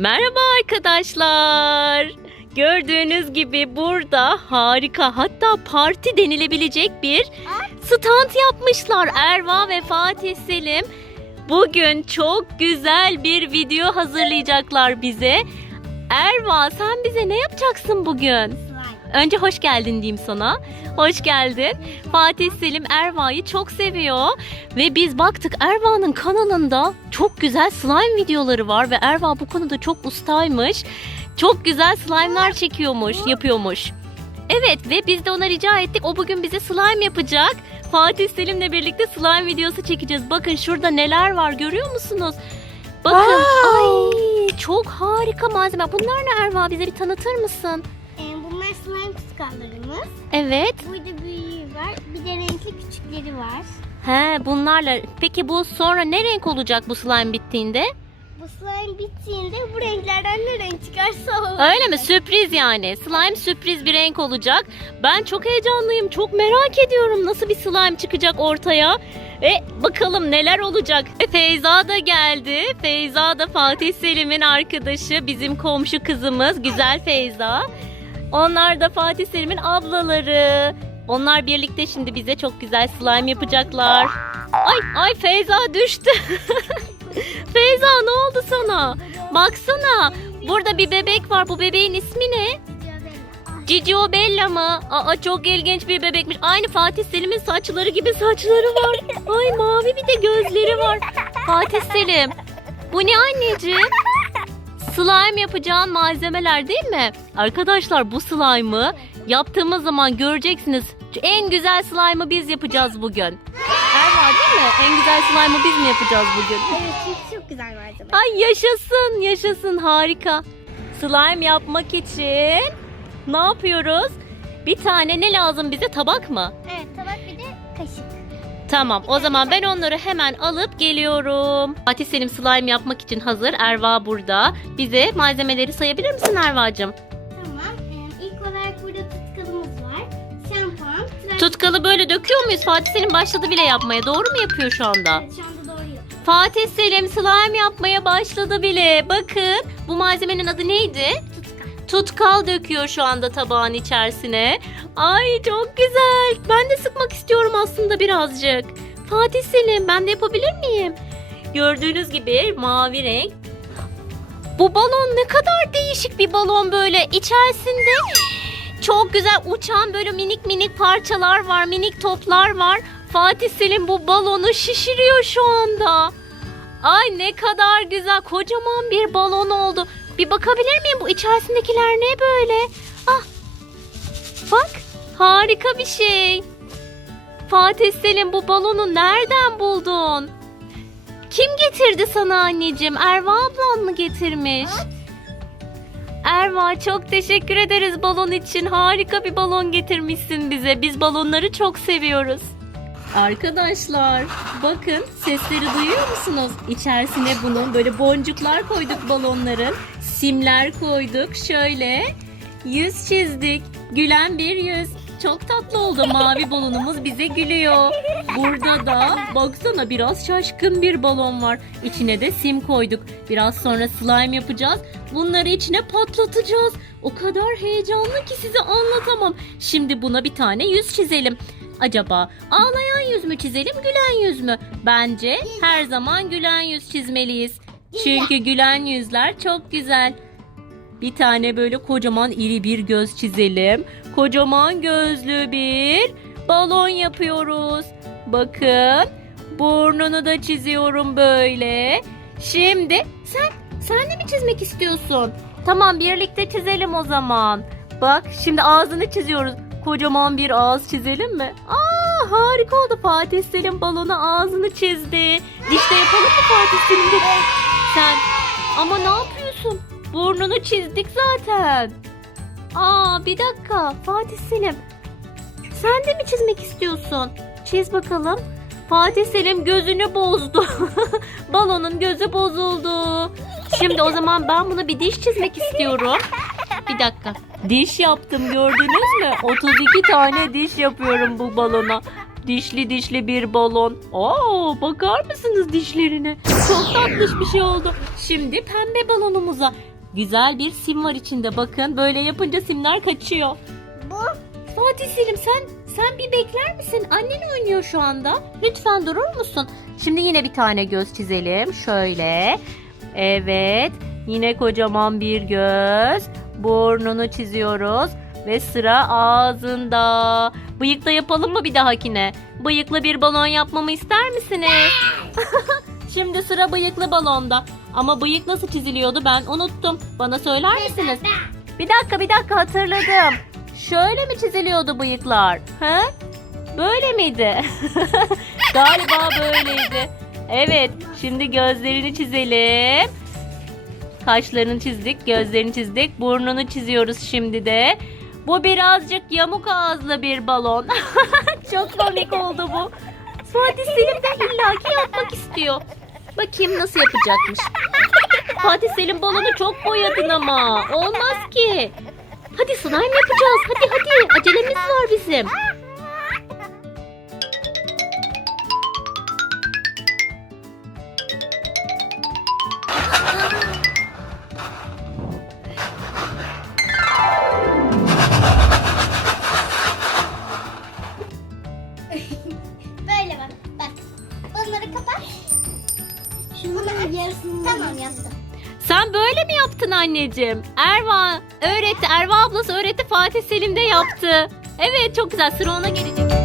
Merhaba arkadaşlar. Gördüğünüz gibi burada harika hatta parti denilebilecek bir stand yapmışlar. Erva ve Fatih Selim bugün çok güzel bir video hazırlayacaklar bize. Erva sen bize ne yapacaksın bugün? Önce hoş geldin diyeyim sana. Hoş geldin. Fatih Selim Erva'yı çok seviyor. Ve biz baktık Erva'nın kanalında çok güzel slime videoları var. Ve Erva bu konuda çok ustaymış. Çok güzel slime'lar çekiyormuş, yapıyormuş. Evet ve biz de ona rica ettik. O bugün bize slime yapacak. Fatih Selim'le birlikte slime videosu çekeceğiz. Bakın şurada neler var görüyor musunuz? Bakın. Ay çok harika malzeme. Bunlar ne Erva? Bize bir tanıtır mısın? Kuskallarımız. Evet. Burada büyüğü var. Bir de renkli küçükleri var. He bunlarla. Peki bu sonra ne renk olacak bu slime bittiğinde? Bu slime bittiğinde bu renklerden ne renk çıkarsa o. Öyle mi? Sürpriz yani. Slime sürpriz bir renk olacak. Ben çok heyecanlıyım. Çok merak ediyorum nasıl bir slime çıkacak ortaya. Ve bakalım neler olacak. E, Feyza da geldi. Feyza da Fatih Selim'in arkadaşı. Bizim komşu kızımız. Güzel Feyza. Onlar da Fatih Selim'in ablaları. Onlar birlikte şimdi bize çok güzel slime yapacaklar. Ay ay Feyza düştü. Feyza ne oldu sana? Baksana. Burada bir bebek var. Bu bebeğin ismi ne? Cicio Bella mı? Aa çok ilginç bir bebekmiş. Aynı Fatih Selim'in saçları gibi saçları var. Ay mavi bir de gözleri var. Fatih Selim. Bu ne anneciğim? Slime yapacağın malzemeler değil mi? Arkadaşlar bu slime'ı yaptığımız zaman göreceksiniz. En güzel slime'ı biz yapacağız bugün. Erva değil mi? En güzel slime'ı biz mi yapacağız bugün? Evet çünkü çok güzel malzeme. Ay yaşasın, yaşasın harika. Slime yapmak için ne yapıyoruz? Bir tane ne lazım bize tabak mı? Evet tabak. Tamam o zaman ben onları hemen alıp geliyorum. Fatih Selim slime yapmak için hazır. Erva burada. Bize malzemeleri sayabilir misin Erva'cığım? Tamam. Ee, ilk olarak burada tutkalımız var. Şampuan. tıraş- Tutkalı böyle döküyor muyuz? Fatih Selim başladı bile yapmaya. Doğru mu yapıyor şu anda? Evet, şu anda doğruyor. Fatih Selim slime yapmaya başladı bile. Bakın bu malzemenin adı neydi? Tutkal. Tutkal döküyor şu anda tabağın içerisine. Ay çok güzel. Ben de sıkmak istiyorum aslında birazcık. Fatih Selim ben de yapabilir miyim? Gördüğünüz gibi mavi renk. Bu balon ne kadar değişik bir balon böyle. İçerisinde çok güzel uçan böyle minik minik parçalar var, minik toplar var. Fatih Selim bu balonu şişiriyor şu anda. Ay ne kadar güzel. Kocaman bir balon oldu. Bir bakabilir miyim bu içerisindekiler ne böyle? Ah. Bak harika bir şey. Fatih Selim bu balonu nereden buldun? Kim getirdi sana anneciğim? Erva ablan mı getirmiş? Erva çok teşekkür ederiz balon için. Harika bir balon getirmişsin bize. Biz balonları çok seviyoruz. Arkadaşlar bakın sesleri duyuyor musunuz? İçerisine bunun böyle boncuklar koyduk balonların. Simler koyduk şöyle. Yüz çizdik. Gülen bir yüz. Çok tatlı oldu. Mavi balonumuz bize gülüyor. Burada da baksana biraz şaşkın bir balon var. İçine de sim koyduk. Biraz sonra slime yapacağız. Bunları içine patlatacağız. O kadar heyecanlı ki size anlatamam. Şimdi buna bir tane yüz çizelim. Acaba ağlayan yüz mü çizelim, gülen yüz mü? Bence her zaman gülen yüz çizmeliyiz. Çünkü gülen yüzler çok güzel. Bir tane böyle kocaman iri bir göz çizelim. Kocaman gözlü bir balon yapıyoruz. Bakın burnunu da çiziyorum böyle. Şimdi sen sen de mi çizmek istiyorsun? Tamam birlikte çizelim o zaman. Bak şimdi ağzını çiziyoruz. Kocaman bir ağız çizelim mi? Aa harika oldu. Fatih Selim balona ağzını çizdi. Dişte yapalım mı Fatih Selim? Sen ama ne yapıyorsun? Burnunu çizdik zaten. Aa bir dakika Fatih Selim. Sen de mi çizmek istiyorsun? Çiz bakalım. Fatih Selim gözünü bozdu. Balonun gözü bozuldu. Şimdi o zaman ben buna bir diş çizmek istiyorum. Bir dakika. Diş yaptım gördünüz mü? 32 tane diş yapıyorum bu balona. Dişli dişli bir balon. Aa, bakar mısınız dişlerine? Çok tatlış bir şey oldu. Şimdi pembe balonumuza güzel bir sim var içinde. Bakın böyle yapınca simler kaçıyor. Bu Fatih Selim sen sen bir bekler misin? Annen oynuyor şu anda. Lütfen durur musun? Şimdi yine bir tane göz çizelim. Şöyle. Evet. Yine kocaman bir göz. Burnunu çiziyoruz. Ve sıra ağzında. Bıyık da yapalım mı bir dahakine? Bıyıklı bir balon yapmamı ister misiniz? Şimdi sıra bıyıklı balonda. Ama bıyık nasıl çiziliyordu ben unuttum. Bana söyler misiniz? Bir dakika bir dakika hatırladım. Şöyle mi çiziliyordu bıyıklar? He? Böyle miydi? Galiba böyleydi. Evet, şimdi gözlerini çizelim. Kaşlarını çizdik, gözlerini çizdik, burnunu çiziyoruz şimdi de. Bu birazcık yamuk ağızlı bir balon. Çok komik oldu bu. Fatih Selim de illaki yapmak istiyor. Bakayım nasıl yapacakmış. Fatih Selim balonu çok boyadın ama. Olmaz ki. Hadi slime yapacağız. Hadi hadi. Acelemiz var bizim. Sen böyle mi yaptın anneciğim? Erva öğretti. Erva ablası öğretti. Fatih Selim de yaptı. Evet çok güzel. Sıra ona gelecek.